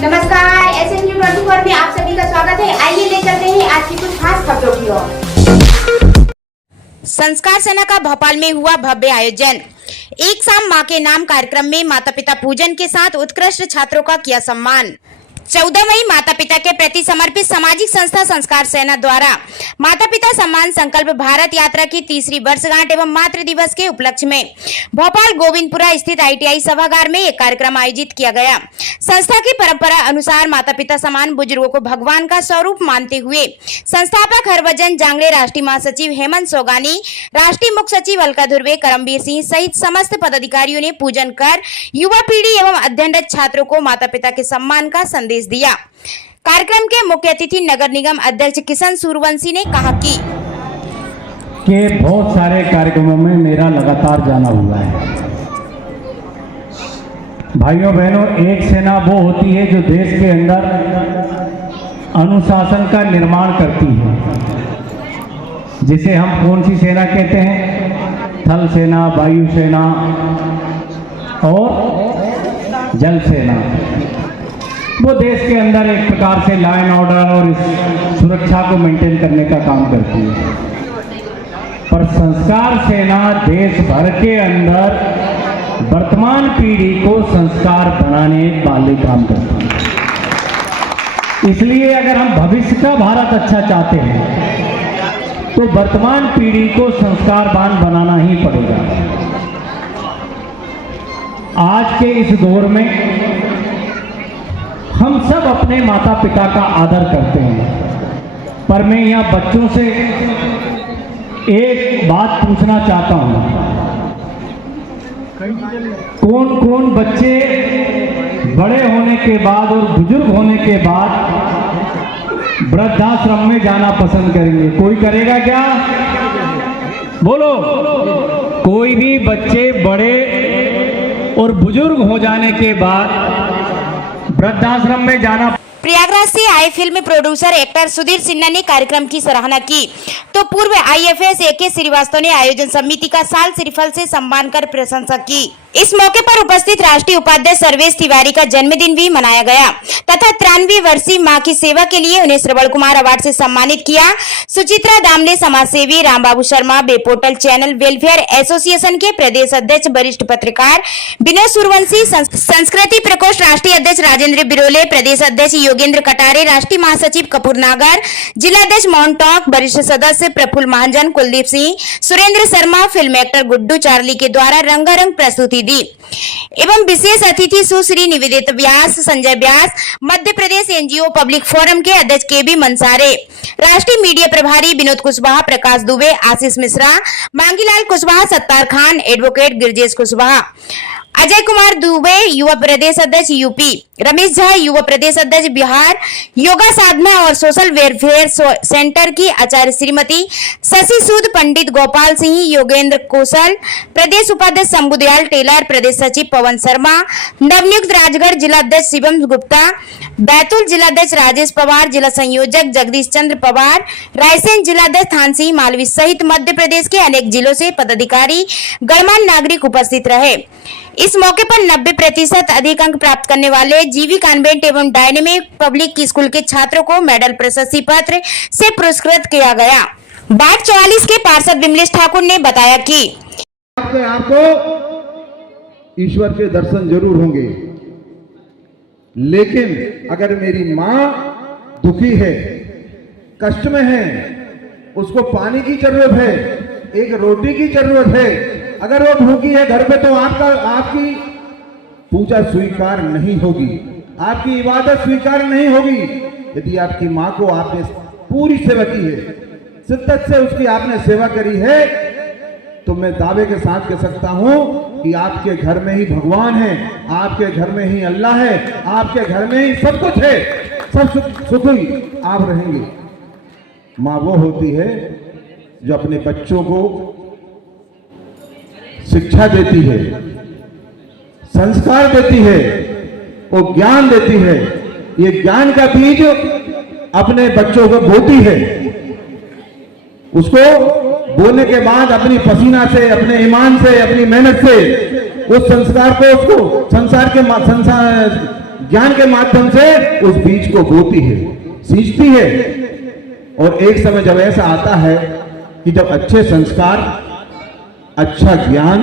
नमस्कार, SNG24 में आप सभी का स्वागत है। आइए ले चलते हैं आज की कुछ खास खबरों की ओर। संस्कार सेना का भोपाल में हुआ भव्य आयोजन। एक शाम मां के नाम कार्यक्रम में माता पिता पूजन के साथ उत्कृष्ट छात्रों का किया सम्मान। 14 मई माता पिता के प्रति समर्पित सामाजिक संस्था संस्कार सेना द्वारा माता पिता सम्मान संकल्प भारत यात्रा की तीसरी वर्षगांठ एवं मातृ दिवस के उपलक्ष्य में भोपाल गोविंदपुरा स्थित ITI सभागार में एक कार्यक्रम आयोजित किया गया। संस्था की परंपरा अनुसार माता पिता समान बुजुर्गों को भगवान का स्वरूप मानते हुए संस्थापक हरभजन जांगड़े, राष्ट्रीय महासचिव हेमंत सोगानी, राष्ट्रीय मुख्य सचिव अलका धुर्वे, करमबीर सिंह सहित समस्त पदाधिकारियों ने पूजन कर युवा पीढ़ी एवं अध्ययनरत छात्रों को माता पिता के सम्मान का संदेश दिया। कार्यक्रम के मुख्य अतिथि नगर निगम अध्यक्ष किशन सूर्यवंशी ने कहा कि बहुत सारे कार्यक्रमों में मेरा लगातार जाना हुआ है। भाइयों बहनों, एक सेना वो होती है जो देश के अंदर अनुशासन का निर्माण करती है, जिसे हम कौन सी सेना कहते हैं? थल सेना, वायु सेना और जल सेना। वो देश के अंदर एक प्रकार से लॉ एंड ऑर्डर और इस सुरक्षा को मेंटेन करने का काम करती है। पर संस्कार सेना देश भर के अंदर वर्तमान पीढ़ी को संस्कार बनाने वाले काम करती है। इसलिए अगर हम भविष्य का भारत अच्छा चाहते हैं तो वर्तमान पीढ़ी को संस्कारवान बनाना ही पड़ेगा। आज के इस दौर में हम सब अपने माता पिता का आदर करते हैं, पर मैं यहाँ बच्चों से एक बात पूछना चाहता हूँ। कौन कौन बच्चे बड़े होने के बाद और बुजुर्ग होने के बाद वृद्धाश्रम में जाना पसंद करेंगे? कोई करेगा क्या? बोलो। कोई भी बच्चे बड़े और बुजुर्ग हो जाने के बाद वृद्धाश्रम में जाना। प्रयागराज से आए film producer actor Sudhir Sinha ने कार्यक्रम की सराहना की, तो पूर्व IFS AK श्रीवास्तव ने आयोजन समिति का साल श्रीफल से सम्मान कर प्रशंसा की। इस मौके पर उपस्थित राष्ट्रीय उपाध्यक्ष सर्वेश तिवारी का जन्मदिन भी मनाया गया तथा 93 वर्षीय मां की सेवा के लिए उन्हें श्रवण कुमार अवार्ड से सम्मानित किया। सुचित्रा दामले समाजसेवी, Rambabu Sharma web portal channel welfare association के प्रदेश अध्यक्ष, वरिष्ठ पत्रकार विनोद सूर्यवंशी, संस्कृति प्रकोष्ठ राष्ट्रीय अध्यक्ष राजेंद्र बिरोले, प्रदेश अध्यक्ष योगेंद्र कटारे, राष्ट्रीय महासचिव कपूर नागर, जिलाध्यक्ष माउंटॉक, वरिष्ठ सदस्य Praful Mahajan, Kuldeep Singh, Surendra Sharma, film actor Guddu Charlie के द्वारा रंगारंग प्रस्तुति दी एवं विशेष अतिथि सुश्री निवेदित व्यास, संजय व्यास, Madhya Pradesh NGO public forum के अध्यक्ष KB मंसारे, राष्ट्रीय मीडिया प्रभारी विनोद कुशवाहा, प्रकाश दुबे, आशीष मिश्रा, मांगीलाल कुशवाहा, सत्तार खान, एडवोकेट गिरजेश कुशवाहा, अजय कुमार दुबे युवा प्रदेश अध्यक्ष UP, रमेश झा युवा प्रदेश अध्यक्ष बिहार, योगा साधना और सोशल वेलफेयर सेंटर की आचार्य श्रीमती शशि सूद, पंडित गोपाल सिंह, योगेंद्र कौशल, प्रदेश उपाध्यक्ष शंभुदयाल टेलर, प्रदेश सचिव पवन शर्मा, नवनियुक्त राजगढ़ जिलाध्यक्ष शिवम गुप्ता, बैतूल जिलाध्यक्ष राजेश पवार, जिला संयोजक जगदीश चंद्र पवार, रायसेन जिलाध्यक्ष थान सिंह मालवी सहित मध्य प्रदेश के अनेक जिलों से पदाधिकारी, गणमान्य नागरिक उपस्थित रहे। इस मौके पर 90% अधिक अंक प्राप्त करने वाले GV कॉन्वेंट एवं डायनेमिक पब्लिक स्कूल के छात्रों को मेडल, प्रशस्ति पत्र से पुरस्कृत किया गया। वार्ड 44 के पार्षद विमलेश ठाकुर ने बताया कि आपको ईश्वर के दर्शन जरूर होंगे, लेकिन अगर मेरी माँ दुखी है, कष्ट में है, उसको पानी की जरूरत है, एक रोटी की जरूरत है, अगर वो भूखी है घर पे, तो आपकी पूजा स्वीकार नहीं होगी, आपकी इबादत स्वीकार नहीं होगी। यदि आपकी माँ को आपने पूरी सेवा की है, शिद्दत से उसकी आपने सेवा करी है, तो मैं दावे के साथ कह सकता हूं कि आपके घर में ही भगवान है, आपके घर में ही अल्लाह है, आपके घर में ही सब कुछ है, सब सुखी आप रहेंगे। माँ वो होती है जो अपने बच्चों को शिक्षा देती है, संस्कार देती है, वो ज्ञान देती है। ये ज्ञान का बीज अपने बच्चों को बोती है, उसको बोने के बाद अपनी पसीना से, अपने ईमान से, अपनी मेहनत से उस संस्कार को उसको संसार के ज्ञान के माध्यम से उस बीज को बोती है, सींचती है। और एक समय जब ऐसा आता है कि जब अच्छे संस्कार, अच्छा ज्ञान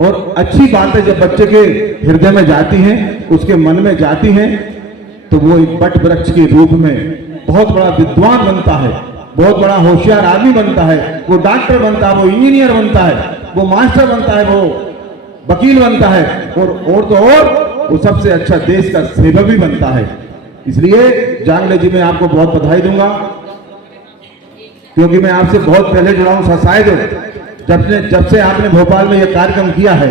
और अच्छी बातें जब बच्चे के हृदय में जाती हैं, उसके मन में जाती हैं, तो वो एक बट वृक्ष के रूप में बहुत बड़ा विद्वान बनता है, बहुत बड़ा होशियार आदमी बनता है। वो डॉक्टर बनता है, वो इंजीनियर बनता है, वो मास्टर बनता है, वो वकील बनता है, और तो और वो सबसे अच्छा देश का सेवक भी बनता है। इसलिए जांगड़े जी, मैं आपको बहुत बधाई दूंगा, क्योंकि मैं आपसे बहुत पहले जुड़ा हूं। शायद जब से आपने भोपाल में यह कार्यक्रम किया है,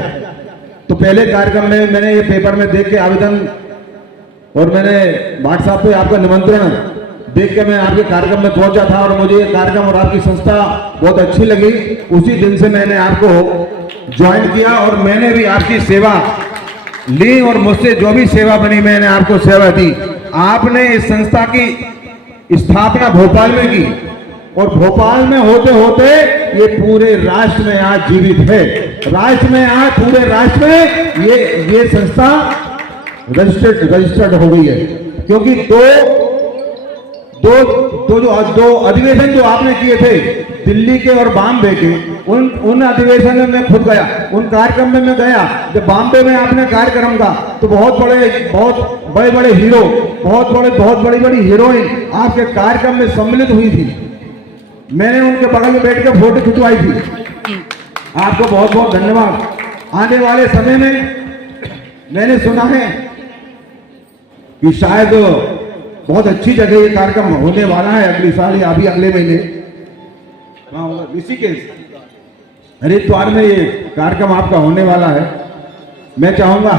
तो पहले कार्यक्रम में मैंने ये पेपर में देख के आवेदन, और मैंने व्हाट्सएप पे आपका निमंत्रण देख के मैं आपके कार्यक्रम में पहुंचा था, और मुझे ये कार्यक्रम और आपकी संस्था बहुत अच्छी लगी। उसी दिन से मैंने आपको ज्वाइन किया और मैंने भी आपकी सेवा ली, और मुझसे जो भी सेवा बनी मैंने आपको सेवा दी। आपने इस संस्था की स्थापना भोपाल में की, और भोपाल में होते होते ये पूरे राष्ट्र में आज जीवित है। राष्ट्र में आज पूरे राष्ट्र में ये संस्था रजिस्टर्ड हो गई है, क्योंकि दो अधिवेशन जो आपने किए थे दिल्ली के और बॉम्बे के, उन अधिवेशन में मैं खुद गया, उन कार्यक्रम में मैं गया। जब बॉम्बे में आपने कार्यक्रम का, तो बहुत बड़े हीरो, बहुत बड़ी हीरोइन आपके कार्यक्रम में सम्मिलित हुई थी। मैंने उनके बगल में बैठ कर फोटो खिंचवाई थी। आपको बहुत बहुत धन्यवाद। आने वाले समय में मैंने सुना है कि शायद बहुत अच्छी जगह ये कार्यक्रम होने वाला है अगली साल या अभी अगले महीने, ऋषिकेश हरिद्वार में ये कार्यक्रम आपका होने वाला है। मैं चाहूंगा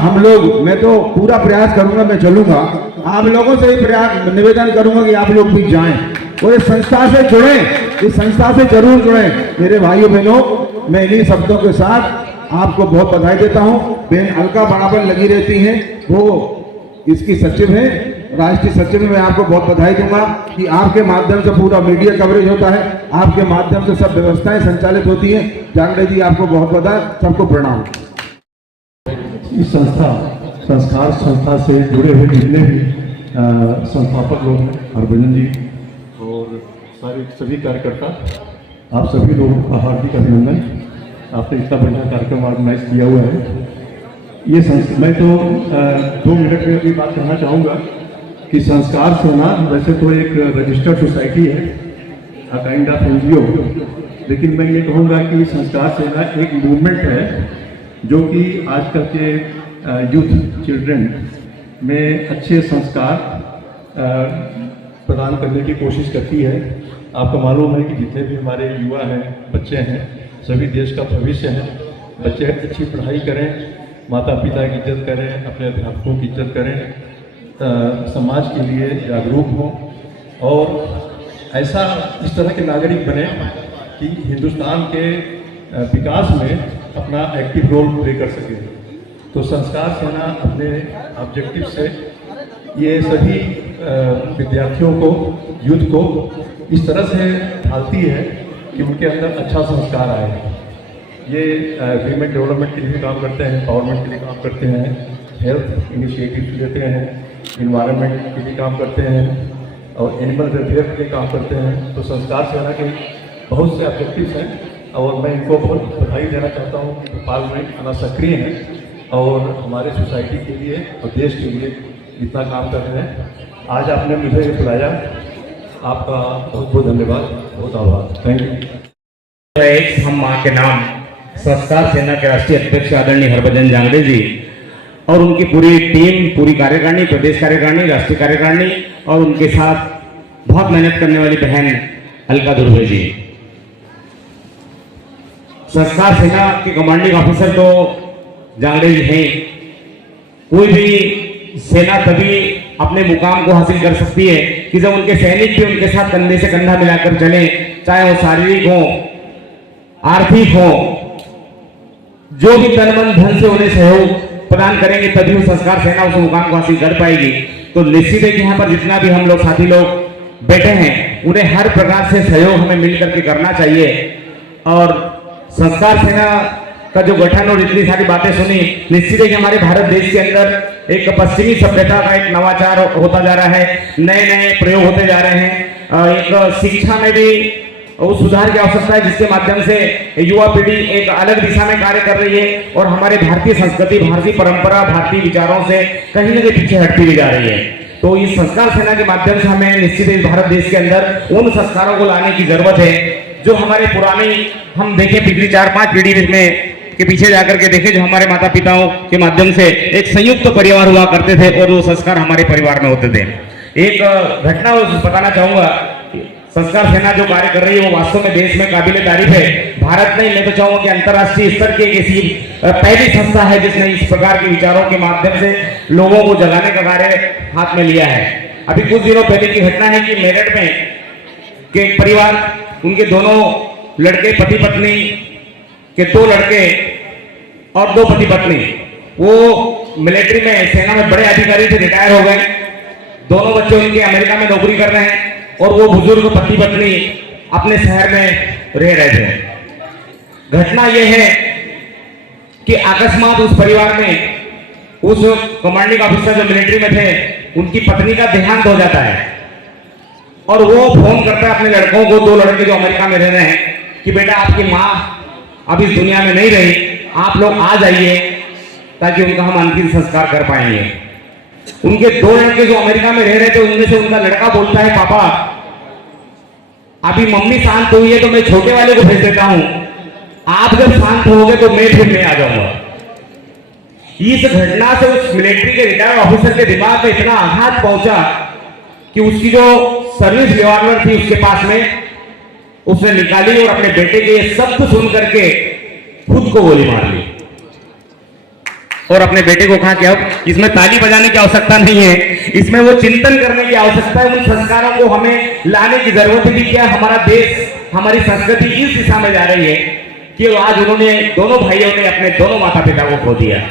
मैं तो पूरा प्रयास करूंगा, मैं चलूंगा, आप लोगों से ही प्रयास निवेदन करूंगा कि आप लोग भी जाएं और इस संस्था से जुड़ें, इस संस्था से जरूर जुड़ें। मेरे भाइयों बहनों, मैं इन्हीं शब्दों के साथ आपको बहुत बधाई देता हूं। बहन अलका बराबर लगी रहती हैं, वो इसकी सचिव है, राष्ट्रीय सचिव में। मैं आपको बहुत बधाई दूंगा कि आपके माध्यम से पूरा मीडिया कवरेज होता है, आपके माध्यम से सब व्यवस्थाएं संचालित होती हैं। जांगड़े जी, आपको बहुत बधाई, सबको प्रणाम। इस संस्कार संस्था से जुड़े हुए जितने भी संस्थापक लोग हैं, हरभजन जी और सभी कार्यकर्ता, आप सभी लोगों का हार्दिक अभिनंदन। आपने इतना बढ़िया कार्यक्रम ऑर्गेनाइज किया हुआ है। मैं तो 2 मिनट में भी बात करना चाहूँगा कि संस्कार सेना वैसे तो एक रजिस्टर्ड सोसाइटी है, काइंड ऑफ NGO, लेकिन मैं ये कहूँगा कि संस्कार सेना एक मूवमेंट है जो कि आजकल के यूथ चिल्ड्रन में अच्छे संस्कार प्रदान करने की कोशिश करती है। आपको मालूम है कि जितने भी हमारे युवा हैं, बच्चे हैं, सभी देश का भविष्य है। बच्चे अच्छी पढ़ाई करें, माता पिता की इज्जत करें, अपने अध्यापकों की इज्जत करें, समाज के लिए जागरूक हों और इस तरह के नागरिक बने कि हिंदुस्तान के विकास में अपना एक्टिव रोल प्ले कर सके। तो संस्कार सेना अपने ऑब्जेक्टिव से ये सभी विद्यार्थियों को, यूथ को इस तरह से ढालती है कि उनके अंदर अच्छा संस्कार आए। ये वीमेन डेवलपमेंट के लिए काम करते हैं, पावरमेंट के लिए काम करते हैं, हेल्थ इनिशिएटिव लेते हैं, इन्वायरमेंट के लिए काम करते हैं और एनिमल वेलफेयर के लिए काम करते हैं। तो संस्कार सेना के बहुत से ऑब्जेक्टिव्स हैं और मैं इनको बहुत बधाई देना चाहता हूँ कि भोपाल में इतना सक्रिय हैं और हमारे सोसाइटी के लिए और देश के लिए इतना काम कर रहे हैं। आज आपने मुझे बुलाया, आपका बहुत बहुत धन्यवाद, बहुत आभार, थैंक यू। हम माँ के नाम संस्कार सेना के राष्ट्रीय अध्यक्ष आदरणीय हरभजन जांगड़े जी और उनकी पूरी टीम, पूरी कार्यकारिणी, प्रदेश कार्यकारिणी, राष्ट्रीय कार्यकारिणी और उनके साथ बहुत मेहनत करने वाली बहन अलका दुर्वे जी। संस्कार सेना के कमांडिंग ऑफिसर तो जांगड़े जी हैं। कोई भी सेना तभी अपने मुकाम को हासिल कर सकती है कि जब उनके सैनिक भी उनके साथ कंधे से कंधा मिलाकर चले, चाहे वो शारीरिक हो, आर्थिक हो, जो भी तन मन धन से उन्हें सहयोग प्रदान करेंगे तभी वो संस्कार सेना उस मुकाम को हासिल कर पाएगी। तो निश्चित है कि यहाँ पर जितना भी हम लोग साथी लोग बैठे हैं उन्हें हर प्रकार से सहयोग हमें मिल करके करना चाहिए। और संस्कार सेना का जो गठन और इतनी सारी बातें सुनी, निश्चित है कि हमारे भारत देश के अंदर एक पश्चिमी सभ्यता का एक नवाचार होता जा रहा है, नए नए प्रयोग होते जा रहे हैं। एक शिक्षा में भी उस सुधार की आवश्यकता है जिसके माध्यम से युवा पीढ़ी एक अलग दिशा में कार्य कर रही है और हमारे भारतीय संस्कृति, भारतीय परंपरा, भारतीय विचारों से कहीं न कहीं पीछे हटती भी जा रही है। तो इस संस्कार सेना के माध्यम से हमें निश्चित इस भारत देश के अंदर उन संस्कारों को लाने की जरूरत है जो हमारे पुरानी, हम देखें पिछली 4-5 पीढ़ी में के पीछे जाकर के देखें, जो हमारे माता पिताओं के माध्यम से एक संयुक्त परिवार हुआ करते थे और वो संस्कार हमारे परिवार में होते थे। एक घटना बताना चाहूंगा, संस्कार सेना जो कार्य कर रही है वो वास्तव में देश में काबिले तारीफ है। भारत नहीं, मैं तो चाहूंगा कि अंतर्राष्ट्रीय स्तर की एक ऐसी पहली संस्था है जिसने इस प्रकार के विचारों के माध्यम से लोगों को जगाने का कार्य हाथ में लिया है। अभी कुछ दिनों पहले की घटना है कि मेरठ में के एक परिवार, उनके दोनों लड़के, पति पत्नी के 2 लड़के और 2 पति पत्नी, वो मिलिट्री में, सेना में बड़े अधिकारी से रिटायर हो गए। दोनों बच्चे उनके अमेरिका में नौकरी कर रहे हैं और वो बुजुर्ग पति पत्नी अपने शहर में रह रहे थे। घटना यह है कि अकस्मात उस परिवार में उस कमांडिंग ऑफिसर जो मिलिट्री में थे, उनकी पत्नी का देहांत हो जाता है और वो फोन करता है अपने लड़कों को, 2 लड़के जो अमेरिका में रह रहे हैं, कि बेटा आपकी माँ अब इस दुनिया में नहीं रही, आप लोग आ जाइए ताकि उनका हम अंतिम संस्कार कर पाएंगे। उनके 2 लड़के जो अमेरिका में रह रहे थे, उनमें से उनका लड़का बोलता है, पापा अभी मम्मी शांत हुई है तो मैं छोटे वाले को भेज देता हूं, आप जब शांत होगे तो मैं फिर मैं आ जाऊंगा। इस घटना से उस मिलिट्री के रिटायर्ड ऑफिसर के दिमाग में इतना आघात पहुंचा कि उसकी जो सर्विस रिवॉल्वर थी उसके पास में उसने निकाली और अपने बेटे के ये शब्द सुन करके खुद को गोली मार ली और अपने बेटे को कहा कि अब इसमें ताली बजाने की आवश्यकता नहीं है, इसमें वो चिंतन करने की आवश्यकता है, उन संस्कारों को हमें लाने की जरूरत है कि क्या हमारा देश, हमारी संस्कृति इस दिशा में जा रही है कि आज उन्होंने, दोनों भाइयों ने अपने दोनों माता पिता को खो दिया।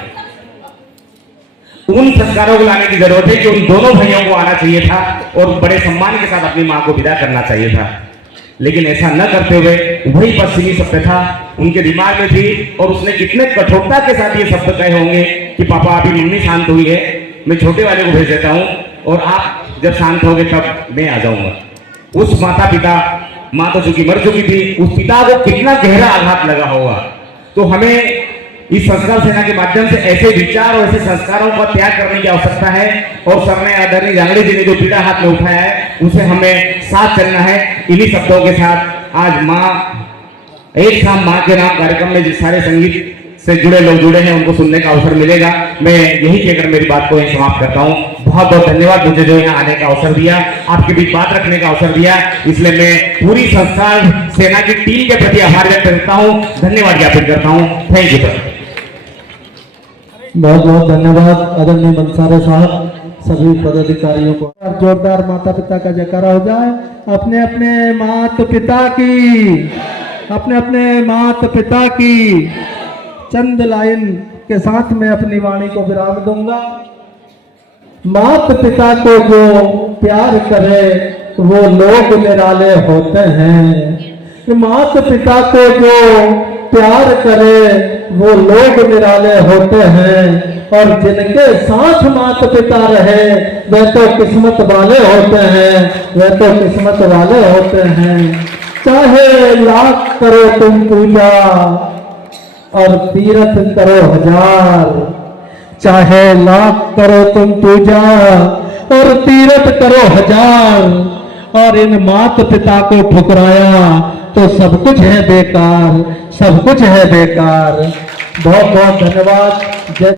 उन संस्कारों को लाने की जरूरत है कि उन दोनों भाइयों को आना चाहिए था और बड़े सम्मान के साथ अपनी मां को विदा करना चाहिए था, लेकिन ऐसा न करते हुए वही पश्चिमी सभ्यता उनके दिमाग में थी और उसने कितने कठोरता के साथ ये शब्द कहे होंगे कि पापा अभी मम्मी शांत हुई है, मैं छोटे वाले को भेज देता हूं और आप जब शांत होगे तब मैं आ जाऊंगा। उस माता पिता, मां तो चूंकि मर चुकी थी, उस पिता को कितना गहरा आघात लगा होगा। तो हमें इस संस्कार सेना के माध्यम से ऐसे विचार और ऐसे संस्कारों का त्याग करने की आवश्यकता है और सर ने, आदरणीय जांगड़े जी ने जो पीड़ा हाथ में उठाया है उसे हमें साथ चलना है। इन्हीं शब्दों के साथ आज माँ, एक शाम माँ के नाम कार्यक्रम में जिस सारे संगीत से जुड़े लोग जुड़े हैं उनको सुनने का अवसर मिलेगा। मैं यही कहकर मेरी बात को यहीं समाप्त करता हूँ। बहुत बहुत धन्यवाद मुझे जो यहाँ आने का अवसर दिया, आपके बीच बात रखने का अवसर दिया, इसलिए मैं पूरी संस्कार सेना की टीम के प्रति आभार व्यक्त करता हूँ, धन्यवाद ज्ञापित करता हूँ। Thank you sir. बहुत बहुत धन्यवाद आदरणीय मनसारे साहब, सभी पदाधिकारियों को। जोरदार माता पिता का जयकारा हो जाए। अपने अपने माता पिता की, अपने अपने माता पिता की चंद लाइन के साथ मैं अपनी वाणी को विराम दूंगा। माता पिता को जो प्यार करे वो लोग निराले होते हैं। माता पिता को जो प्यार करे वो लोग निराले होते हैं और जिनके साथ माता पिता रहे वे तो किस्मत वाले होते हैं, वे तो किस्मत वाले होते हैं। चाहे लाख करो तुम पूजा और तीर्थ करो 1000, चाहे लाख करो तुम पूजा और तीर्थ करो 1000, और इन माता पिता को ठुकराया तो सब कुछ है बेकार, सब कुछ है बेकार। बहुत बहुत धन्यवाद। जय